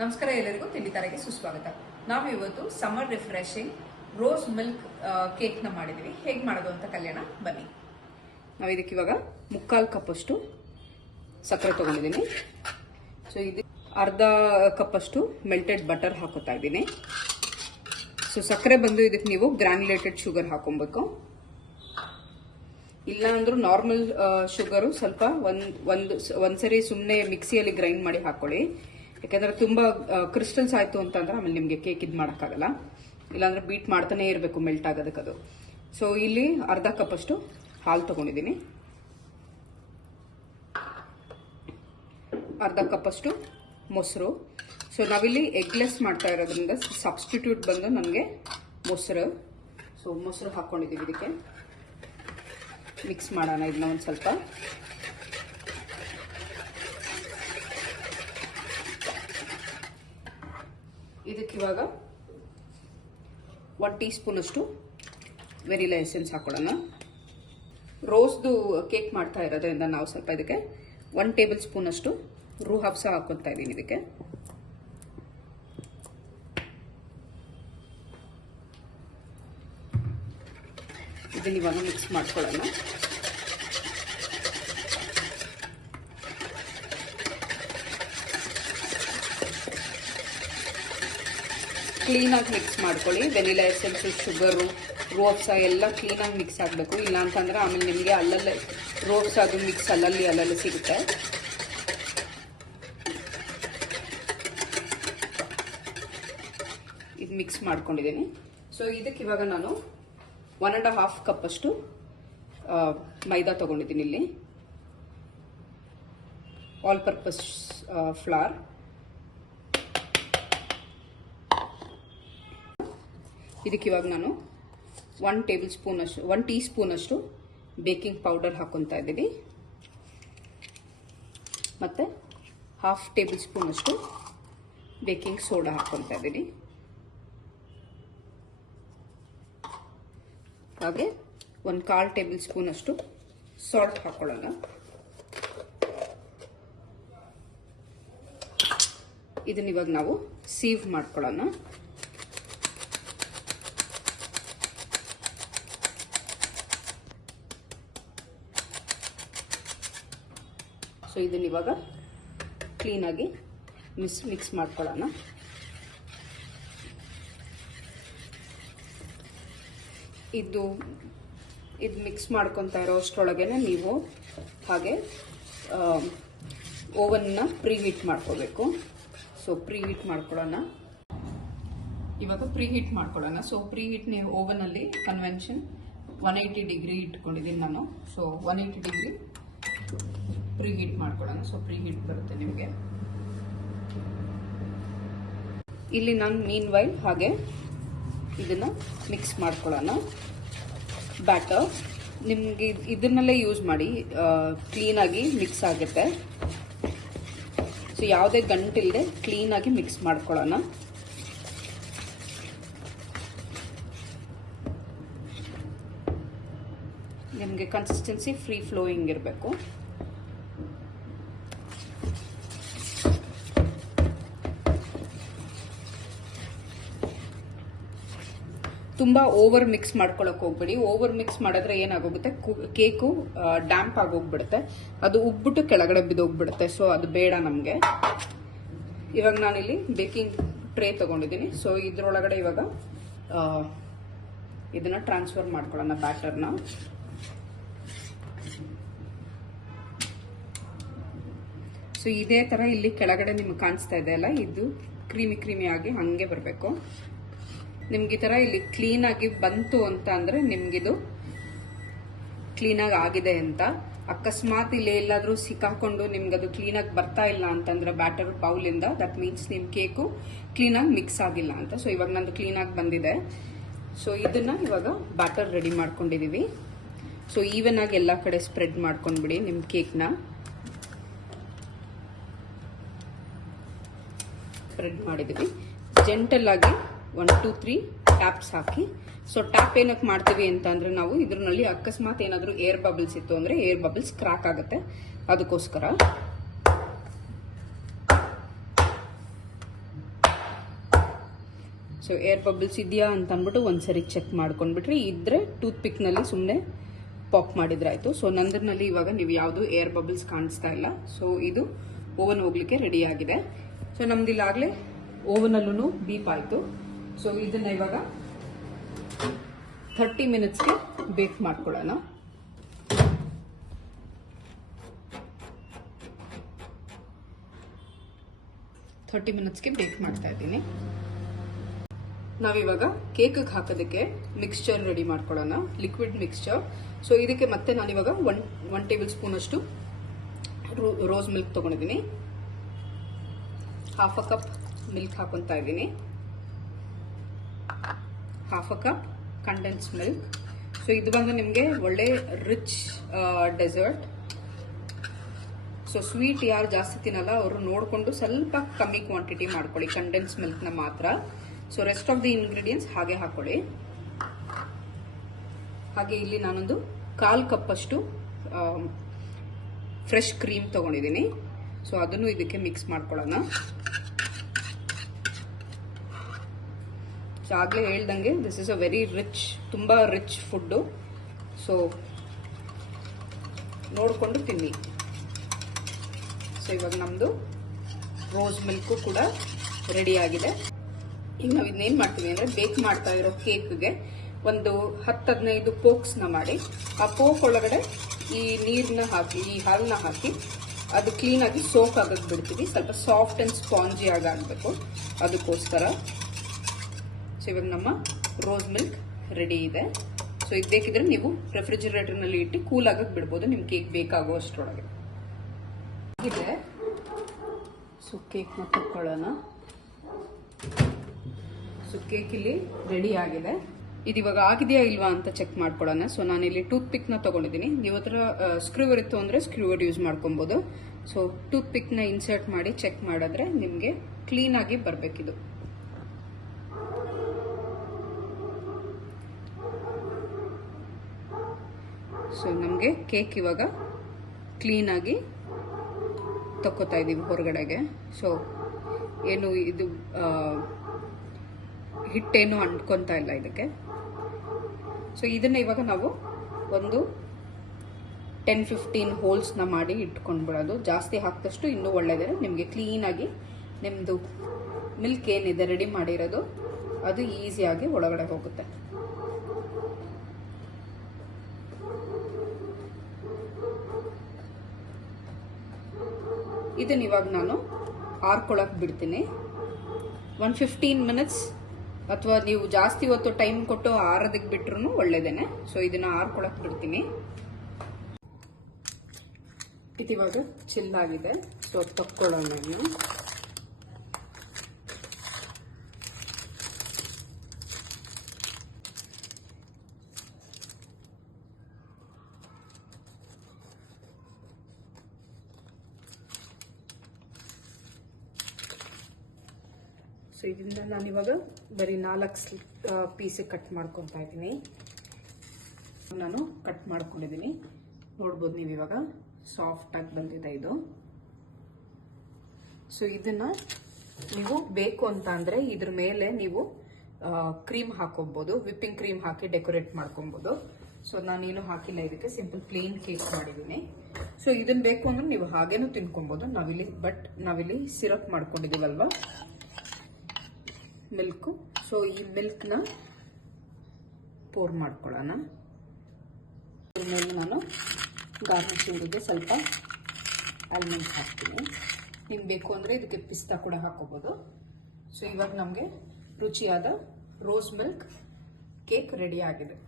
ನಮಸ್ಕಾರ ಎಲ್ಲರಿಗೂ ತಿಂಡಿ ತಾರೆಗೆ ಸುಸ್ವಾಗತ. ನಾವು ಇವತ್ತು summer refreshing rose milk cake ನ ಮಾಡಿದೀವಿ. ಹೇಗೆ ಮಾಡೋದು ಅಂತ ಕಲ್ಯಾಣ ಬನ್ನಿ. ನಾವು ಇದಕ್ಕೆ ಇವಾಗ 1/4 ಕಪ್ ಅಷ್ಟು ಸಕ್ಕರೆ ತಗೊಂಡಿದ್ದೀನಿ. ಸೊ ಇದು ಅರ್ಧ ಕಪ್ ಅಷ್ಟು ಮೆಲ್ಟೆಡ್ ಬಟರ್ ಹಾಕೋತಾ ಇದ್ದೀನಿ. ಸೊ ಸಕ್ಕರೆ ಬಂದು ಇದಕ್ಕೆ ನೀವು ಗ್ರಾನ್ಯುಲೇಟೆಡ್ ಶುಗರ್ ಹಾಕೊಬೇಕು. ಇಲ್ಲ ಅಂದ್ರೂ ನಾರ್ಮಲ್ ಶುಗರು ಸ್ವಲ್ಪ ಒಂದ್ಸರಿ ಸುಮ್ಮನೆ ಮಿಕ್ಸಿಯಲ್ಲಿ ಗ್ರೈಂಡ್ ಮಾಡಿ ಹಾಕೊಳ್ಳಿ. ಯಾಕಂದ್ರೆ ತುಂಬಾ ಕ್ರಿಸ್ಟಲ್ಸ್ ಆಯ್ತು ಅಂತಂದ್ರೆ ಆಮೇಲೆ ನಿಮ್ಗೆ ಕೇಕ್ ಇದು ಮಾಡೋಕ್ಕಾಗಲ್ಲ. ಇಲ್ಲಾಂದ್ರೆ ಬೀಟ್ ಮಾಡ್ತಾನೆ ಇರಬೇಕು ಮೆಲ್ಟ್ ಆಗೋದಕ್ಕೆ ಅದು. ಸೊ ಇಲ್ಲಿ ಅರ್ಧ ಕಪ್ ಅಷ್ಟು ಹಾಲು ತಗೊಂಡಿದ್ದೀನಿ, ಅರ್ಧ ಕಪ್ ಅಷ್ಟು ಮೊಸರು. ಸೊ ನಾವಿಲ್ಲಿ ಎಗ್ಲೆಸ್ ಮಾಡ್ತಾ ಇರೋದ್ರಿಂದ ಸಬ್ಸ್ಟಿಟ್ಯೂಟ್ ಬಂದು ನನಗೆ ಮೊಸರು. ಸೊ ಮೊಸರು ಹಾಕೊಂಡಿದ್ದೀವಿ. ಇದಕ್ಕೆ ಮಿಕ್ಸ್ ಮಾಡೋಣ ಇದನ್ನ ಒಂದು ಸ್ವಲ್ಪ. ಇದಕ್ಕಿವಾಗ 1 ಟೀ ಸ್ಪೂನ್ ಅಷ್ಟು ವೆನಿಲಾ ಎಸೆನ್ಸ್ ಹಾಕೊಳ್ಳೋಣ. ರೋಸ್ದು ಕೇಕ್ ಮಾಡ್ತಾ ಇರೋದ್ರಿಂದ ನಾವು ಸ್ವಲ್ಪ ಇದಕ್ಕೆ 1 ಟೇಬಲ್ ಸ್ಪೂನ್ ಅಷ್ಟು ರೂಹ್ ಅಫ್ಸ ಹಾಕೊತಾ ಇದ್ದೀನಿ. ಇದಕ್ಕೆ ಇದನ್ನ ಇವಾಗ ಮಿಕ್ಸ್ ಮಾಡ್ಕೊಳ್ಳೋಣ. ಕ್ಲೀನಾಗಿ ಮಿಕ್ಸ್ ಮಾಡ್ಕೊಳ್ಳಿ. ವೆನಿಲಾ ಎಸೆನ್ಸು, ಶುಗರು, ರೋಬ್ಸ ಎಲ್ಲ ಕ್ಲೀನಾಗಿ ಮಿಕ್ಸ್ ಆಗಬೇಕು. ಇಲ್ಲ ಅಂತಂದ್ರೆ ಆಮೇಲೆ ನಿಮಗೆ ಅಲ್ಲಲ್ಲೇ ರೋಬ್ಸ್ ಅದು ಮಿಕ್ಸ್ ಅಲ್ಲಲ್ಲಿ ಸಿಗುತ್ತೆ. ಇದು ಮಿಕ್ಸ್ ಮಾಡ್ಕೊಂಡಿದ್ದೀನಿ. ಸೊ ಇದಕ್ಕೆ ಇವಾಗ ನಾನು 1.5 ಕಪ್ ಅಷ್ಟು ಮೈದಾ ತಗೊಂಡಿದ್ದೀನಿ. ಇಲ್ಲಿ ಆಲ್ ಪರ್ಪಸ್ ಫ್ಲವರ್, ಇದಕ್ಕೆ ಇವಾಗ ನಾನು 1 ಟೀ ಸ್ಪೂನ್ ಅಷ್ಟು ಬೇಕಿಂಗ್ ಪೌಡರ್ ಹಾಕೊತಾ ಇದ್ದೀನಿ. ಮತ್ತೆ 1/2 ಟೇಬಲ್ ಸ್ಪೂನ್ ಅಷ್ಟು ಬೇಕಿಂಗ್ ಸೋಡಾ ಹಾಕೊತಾ ಇದ್ದೀನಿ. ಹಾಗೆ 1/4 ಟೇಬಲ್ ಸ್ಪೂನ್ ಅಷ್ಟು ಸಾಲ್ಟ್ ಹಾಕೊಳ್ಳೋಣ. ಇದನ್ನ ಇವಾಗ ನಾವು ಸೀವ್ ಮಾಡ್ಕೊಳ್ಳೋಣ. ಸೊ ಇದನ್ನ ಇವಾಗ ಕ್ಲೀನಾಗಿ ಮಿಕ್ಸ್ ಮಾಡ್ಕೊಳ್ಳೋಣ. ಇದು ಮಿಕ್ಸ್ ಮಾಡ್ಕೊತಾ ಇರೋ ಅಷ್ಟರೊಳಗೇನೆ ನೀವು ಹಾಗೆ ಓವನ್ನ ಪ್ರೀಹೀಟ್ ಮಾಡ್ಕೋಬೇಕು. ಸೊ ಪ್ರೀಹೀಟ್ ಮಾಡ್ಕೊಳ್ಳೋಣ. ಇವಾಗ ಪ್ರೀಹೀಟ್ ಮಾಡ್ಕೊಳ್ಳೋಣ. ಸೊ ಪ್ರೀಹೀಟ್ ನೀವು ಓವನಲ್ಲಿ ಕನ್ವೆನ್ಷನ್ 180 ಡಿಗ್ರಿ ಇಟ್ಕೊಂಡಿದ್ದೀನಿ ನಾನು. ಸೊ 180 ಡಿಗ್ರಿ ಪ್ರೀಹೀಟ್ ಮಾಡ್ಕೊಳ್ಳೋಣ. ಸೊ ಪ್ರೀಹೀಟ್ ಬರುತ್ತೆ ನಿಮಗೆ. ಇಲ್ಲಿ ನಾನು ಮೀನ್ ವೈಲ್ ಹಾಗೆ ಇದನ್ನ ಮಿಕ್ಸ್ ಮಾಡ್ಕೊಳ್ಳೋಣ. ಬ್ಯಾಟರ್ ನಿಮಗೆ ಇದನ್ನೆಲ್ಲ ಯೂಸ್ ಮಾಡಿ, ಕ್ಲೀನಾಗಿ ಮಿಕ್ಸ್ ಆಗುತ್ತೆ. ಸೊ ಯಾವುದೇ ಗಂಟಿಲ್ಲದೆ ಕ್ಲೀನಾಗಿ ಮಿಕ್ಸ್ ಮಾಡ್ಕೊಳ್ಳೋಣ. ನಿಮಗೆ ಕನ್ಸಿಸ್ಟೆನ್ಸಿ ಫ್ರೀ ಫ್ಲೋಯಿಂಗ್ ಇರಬೇಕು. ತುಂಬಾ ಓವರ್ ಮಿಕ್ಸ್ ಮಾಡ್ಕೊಳಕ್ ಹೋಗ್ಬೇಡಿ. ಓವರ್ ಮಿಕ್ಸ್ ಮಾಡಿದ್ರೆ ಏನಾಗೋಗುತ್ತೆ, ಕೇಕು ಡ್ಯಾಂಪ್ ಆಗೋಗ್ಬಿಡುತ್ತೆ, ಅದು ಉಬ್ಬಿಟ್ಟು ಕೆಳಗಡೆ ಬಿದ್ದೋಗ್ಬಿಡುತ್ತೆ. ಸೊ ಅದು ಬೇಡ ನಮಗೆ. ಇವಾಗ ನಾನಿಲ್ಲಿ ಬೇಕಿಂಗ್ ಟ್ರೇ ತಗೊಂಡಿದ್ದೀನಿ. ಸೊ ಇದ್ರೊಳಗಡೆ ಇವಾಗ ಇದನ್ನ ಟ್ರಾನ್ಸ್ಫರ್ ಮಾಡ್ಕೊಳ್ಳೋಣ ಬ್ಯಾಟರ್ನ. ಸೊ ಇದೇ ತರ ಇಲ್ಲಿ ಕೆಳಗಡೆ ನಿಮ್ಗೆ ಕಾಣಿಸ್ತಾ ಇದೆ ಅಲ್ಲ, ಇದು ಕ್ರೀಮಿ ಆಗಿ ಹಂಗೆ ಬರಬೇಕು. ನಿಮ್ಗೆ ಈ ತರ ಇಲ್ಲಿ ಕ್ಲೀನ್ ಆಗಿ ಬಂತು ಅಂತ ಅಂದ್ರೆ ನಿಮ್ಗಿದು ಕ್ಲೀನಾಗಿ ಆಗಿದೆ ಅಂತ. ಅಕಸ್ಮಾತ್ ಇಲ್ಲಿ ಎಲ್ಲಾದ್ರೂ ಸಿಕ್ಕಾಕೊಂಡು ನಿಮ್ಗದು ಕ್ಲೀನಾಗಿ ಬರ್ತಾ ಇಲ್ಲ ಅಂತಂದ್ರೆ ಬ್ಯಾಟರ್ ಬೌಲಿಂದ, ದಟ್ ಮೀನ್ಸ್ ನಿಮ್ ಕೇಕು ಕ್ಲೀನಾಗಿ ಮಿಕ್ಸ್ ಆಗಿಲ್ಲ ಅಂತ. ಸೊ ಇವಾಗ ನಂದು ಕ್ಲೀನಾಗಿ ಬಂದಿದೆ. ಸೊ ಇದನ್ನ ಇವಾಗ ಬ್ಯಾಟರ್ ರೆಡಿ ಮಾಡ್ಕೊಂಡಿದೀವಿ. ಸೊ ಈವನ್ ಆಗಿ ಎಲ್ಲ ಕಡೆ ಸ್ಪ್ರೆಡ್ ಮಾಡ್ಕೊಂಡ್ಬಿಡಿ ನಿಮ್ ಕೇಕ್ನ. ಸ್ಪ್ರೆಡ್ ಮಾಡಿದೀವಿ. ಜೆಂಟಲ್ ಆಗಿ 1 2 3 ಟ್ಯಾಪ್ಸ್ ಹಾಕಿ. ಸೊ ಟ್ಯಾಪ್ ಏನಕ್ಕೆ ಮಾಡ್ತೀವಿ ಅಂತ ಅಂದ್ರೆ ನಾವು ಇದ್ರಲ್ಲಿ ಅಕಸ್ಮಾತ್ ಏನಾದರೂ ಏರ್ ಬಬಲ್ಸ್ ಇತ್ತು ಅಂದ್ರೆ ಏರ್ ಬಬಲ್ಸ್ ಕ್ರಾಕ್ ಆಗುತ್ತೆ, ಅದಕ್ಕೋಸ್ಕರ. ಸೊ ಏರ್ ಬಬಲ್ಸ್ ಇದೆಯಾ ಅಂತ ಅಂದ್ಬಿಟ್ಟು ಒಂದ್ಸರಿ ಚೆಕ್ ಮಾಡ್ಕೊಂಡ್ಬಿಟ್ರಿ, ಇದ್ರೆ ಟೂತ್ ಪಿಕ್ನಲ್ಲಿ ಸುಮ್ಮನೆ ಪಾಪ್ ಮಾಡಿದ್ರೆ ಆಯಿತು. ಸೊ ನಂದರ್ನಲ್ಲಿ ಇವಾಗ ನೀವು ಯಾವುದು ಏರ್ ಬಬಲ್ಸ್ ಕಾಣಿಸ್ತಾ ಇಲ್ಲ. ಸೊ ಇದು ಓವನ್ ಹೋಗ್ಲಿಕ್ಕೆ ರೆಡಿ ಆಗಿದೆ. ಸೊ ನಮ್ದಿಲ್ಲಾಗಲೇ ಓವನಲ್ಲೂ ಬೀಪ್ ಆಯಿತು. ಸೊ ಇದನ್ನ ಇವಾಗ 30 ಮಿನಿಟ್ಸ್ಗೆ ಬೇಕ್ ಮಾಡ್ಕೊಳ್ಳೋಣ. ಬೇಕ್ ಮಾಡ್ತಾ ಇದ್ದೀನಿ. ನಾವಿವಾಗ ಕೇಕ್ಗೆ ಹಾಕೋದಕ್ಕೆ ಮಿಕ್ಸ್ಚರ್ ರೆಡಿ ಮಾಡ್ಕೊಳ್ಳೋಣ, ಲಿಕ್ವಿಡ್ ಮಿಕ್ಸ್ಚರ್. ಸೊ ಇದಕ್ಕೆ ಮತ್ತೆ ನಾನಿವಾಗ 1 ಟೇಬಲ್ ಸ್ಪೂನ್ ಅಷ್ಟು ರೋಸ್ ಮಿಲ್ಕ್ ತಗೊಂಡಿದ್ದೀನಿ. ಹಾಫ್ ಅ ಕಪ್ ಮಿಲ್ಕ್ ಹಾಕೊತಾ ಇದ್ದೀನಿ. Half a cup condense milk. So ಇದು ಬಂದು ನಿಮಗೆ ಒಳ್ಳೆ ರಿಚ್ ಡೆಸರ್ಟ್. ಸೊ ಸ್ವೀಟ್ ಯಾರು ಜಾಸ್ತಿ ತಿನ್ನಲ್ಲ ಅವರು ನೋಡಿಕೊಂಡು ಸ್ವಲ್ಪ ಕಮ್ಮಿ ಕ್ವಾಂಟಿಟಿ ಮಾಡ್ಕೊಳ್ಳಿ, ಕಂಡೆನ್ಸ್ ಮಿಲ್ಕ್ನ ಮಾತ್ರ. So rest of the ingredients ಹಾಗೆ ಹಾಕೊಳ್ಳಿ. ಹಾಗೆ ಇಲ್ಲಿ ನಾನೊಂದು 1/4 ಕಪ್ ಅಷ್ಟು ಫ್ರೆಶ್ ಕ್ರೀಮ್ ತಗೊಂಡಿದ್ದೀನಿ. ಸೊ ಅದನ್ನು ಇದಕ್ಕೆ ಮಿಕ್ಸ್ ಮಾಡ್ಕೊಳ್ಳೋಣ. ಸೊ ಆಗಲೇ ಹೇಳ್ದಂಗೆ this is a very rich, ತುಂಬ ರಿಚ್ ಫುಡ್ಡು. ಸೊ ನೋಡಿಕೊಂಡು ತಿನ್ನಿ. ಸೊ ಇವಾಗ ನಮ್ಮದು ರೋಸ್ ಮಿಲ್ಕು ಕೂಡ ರೆಡಿ ಆಗಿದೆ. ಈಗ ನಾವು ಇದನ್ನೇನು ಮಾಡ್ತೀವಿ ಅಂದರೆ ಬೇಕ್ ಮಾಡ್ತಾ ಇರೋ ಕೇಕ್ಗೆ ಒಂದು 10-15 ಪೋಕ್ಸ್ನ ಮಾಡಿ, ಆ ಪೋಕ್ ಒಳಗಡೆ ಈ ನೀರನ್ನ ಹಾಕಿ, ಈ ಹಾಲನ್ನ ಹಾಕಿ ಅದು ಕ್ಲೀನಾಗಿ ಸೋಕ್ ಆಗೋದು ಬಿಡ್ತೀವಿ. ಸ್ವಲ್ಪ ಸಾಫ್ಟ್ ಆ್ಯಂಡ್ ಸ್ಪಾಂಜಿ ಆಗಬೇಕು ಅದಕ್ಕೋಸ್ಕರ. ಸೊ ಇವಾಗ ನಮ್ಮ ರೋಸ್ ಮಿಲ್ಕ್ ರೆಡಿ ಇದೆ. ಸೊ ಇದು ಬೇಕಿದ್ರೆ ನೀವು ರೆಫ್ರಿಜಿರೇಟರ್ನಲ್ಲಿ ಇಟ್ಟು ಕೂಲ್ ಆಗಕ್ಕೆ ಬಿಡ್ಬೋದು, ನಿಮ್ಮ ಕೇಕ್ ಬೇಕಾಗೋ ಅಷ್ಟರೊಳಗೆ ಇದೆ. ಸೊ ಕೇಕ್ನ ತಕ್ಕೊಳ್ಳೋಣ. ಸೊ ಕೇಕ್ ಇಲ್ಲಿ ರೆಡಿ ಆಗಿದೆ. ಇದು ಇವಾಗ ಆಗಿದೆಯಾ ಇಲ್ವಾ ಅಂತ ಚೆಕ್ ಮಾಡ್ಕೊಳ್ಳೋಣ. ಸೊ ನಾನಿಲ್ಲಿ ಟೂತ್ ಪಿಕ್ನ ತಗೊಂಡಿದ್ದೀನಿ. ನೀವು ಹತ್ರ ಸ್ಕ್ರೂವರ್ ಇತ್ತು ಅಂದರೆ ಸ್ಕ್ರೂವರ್ ಯೂಸ್ ಮಾಡ್ಕೊಬೋದು. ಸೊ ಟೂತ್ ಪಿಕ್ನ ಇನ್ಸರ್ಟ್ ಮಾಡಿ ಚೆಕ್ ಮಾಡಿದ್ರೆ ನಿಮಗೆ ಕ್ಲೀನಾಗಿ ಬರಬೇಕಿದು. ಸೊ ನಮಗೆ ಕೇಕ್ ಇವಾಗ ಕ್ಲೀನಾಗಿ ತಕ್ಕೋತಾ ಇದ್ದೀವಿ ಹೊರಗಡೆಗೆ. ಸೊ ಏನು ಇದು ಹಿಟ್ಟೇನು ಅಂಟ್ಕೊತಾ ಇಲ್ಲ ಇದಕ್ಕೆ. ಸೊ ಇದನ್ನ ಇವಾಗ ನಾವು ಒಂದು 10-15 ಹೋಲ್ಸ್ನ ಮಾಡಿ ಇಟ್ಕೊಂಡ್ಬಿಡೋದು. ಜಾಸ್ತಿ ಹಾಕಿದಷ್ಟು ಇನ್ನೂ ಒಳ್ಳೆಯದೇ. ನಿಮಗೆ ಕ್ಲೀನಾಗಿ ನಿಮ್ಮದು ಮಿಲ್ಕ್ ಏನಿದೆ ರೆಡಿ ಮಾಡಿರೋದು ಅದು ಈಸಿಯಾಗಿ ಒಳಗಡೆ ಹೋಗುತ್ತೆ. ಇದನ್ನ ಇವಾಗ ನಾನು ಆರ್ಕೊಳಕ್ಕೆ ಬಿಡ್ತೀನಿ. 15 ಮಿನಿಟ್ಸ್ ಅಥವಾ ನೀವು ಜಾಸ್ತಿ ಹೊತ್ತು ಟೈಮ್ ಕೊಟ್ಟು ಆರೋದಕ್ಕೆ ಬಿಟ್ರು ಒಳ್ಳೇದೇನೆ. ಸೊ ಇದನ್ನ ಆರ್ಕೊಳಕ್ಕೆ ಬಿಡ್ತೀನಿ. ಇದಿವಾಗ ಚಿಲ್ಲಾಗಿದೆ. ಸೊ ತಕ್ಕೊಳ್ಳೋಣ. ಸೊ ಇದರಿಂದ ನಾನಿವಾಗ ಬರೀ 4 ಪೀಸಿಗೆ ಕಟ್ ಮಾಡ್ಕೊತಾ ಇದ್ದೀನಿ. ನಾನು ಕಟ್ ಮಾಡ್ಕೊಂಡಿದ್ದೀನಿ, ನೋಡ್ಬೋದು ನೀವು. ಇವಾಗ ಸಾಫ್ಟಾಗಿ ಬಂದಿದೆ ಇದು. ಸೊ ಇದನ್ನ ನೀವು ಬೇಕು ಅಂತ ಅಂದರೆ ಇದ್ರ ಮೇಲೆ ನೀವು ಕ್ರೀಮ್ ಹಾಕೋಬಹುದು, ವಿಪ್ಪಿಂಗ್ ಕ್ರೀಮ್ ಹಾಕಿ ಡೆಕೋರೇಟ್ ಮಾಡ್ಕೊಬೋದು. ಸೊ ನಾನೇನು ಹಾಕಿಲ್ಲ, ಇದಕ್ಕೆ ಸಿಂಪಲ್ ಪ್ಲೇನ್ ಕೇಕ್ ಮಾಡಿದ್ದೀನಿ. ಸೊ ಇದನ್ನ ಬೇಕು ಅಂದ್ರೆ ನೀವು ಹಾಗೇನೂ ತಿನ್ಕೊಬೋದು. ನಾವಿಲ್ಲಿ ಸಿರಪ್ ಮಾಡ್ಕೊಂಡಿದ್ದೀವಲ್ವಾ ಮಿಲ್ಕು. ಸೊ ಈ ಮಿಲ್ಕ್ನ ಪೋರ್ ಮಾಡ್ಕೊಳ್ಳೋಣ. ಅದ್ರ ಮೇಲೆ ನಾನು ಗಾರ್ನಿಶಿಂಗಿಗೆ ಸ್ವಲ್ಪ ಆಲ್ಮಂಡ್ಸ್ ಹಾಕ್ತೀನಿ. ನಿಮ್ಗೆ ಬೇಕು ಅಂದರೆ ಇದಕ್ಕೆ ಪಿಸ್ತಾ ಕೂಡ ಹಾಕೋಬೋದು. ಸೊ ಇವಾಗ ನಮಗೆ ರುಚಿಯಾದ ರೋಸ್ ಮಿಲ್ಕ್ ಕೇಕ್ ರೆಡಿ ಆಗಿದೆ.